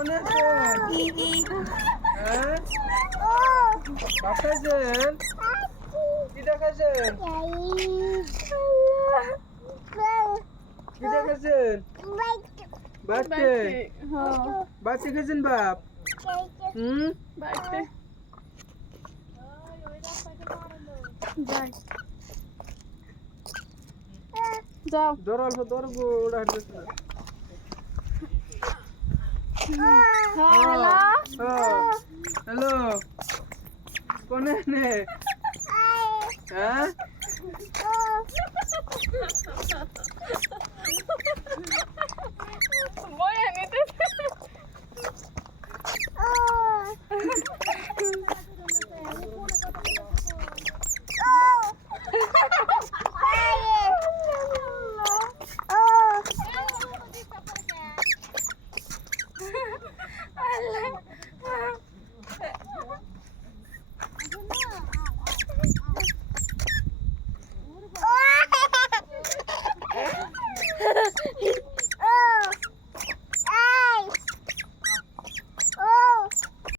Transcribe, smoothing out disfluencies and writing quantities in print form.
কোনে আছেন? হ্যাঁ বাসাইছেন কি দেখাছেন কি দেখাছেন বাচ্চে বাচ্চে গেছেন বাপ বাড়িতে যাও দৌড় অল্প দৌড় ওটা হ্যালো কোনে নে হ্যাঁ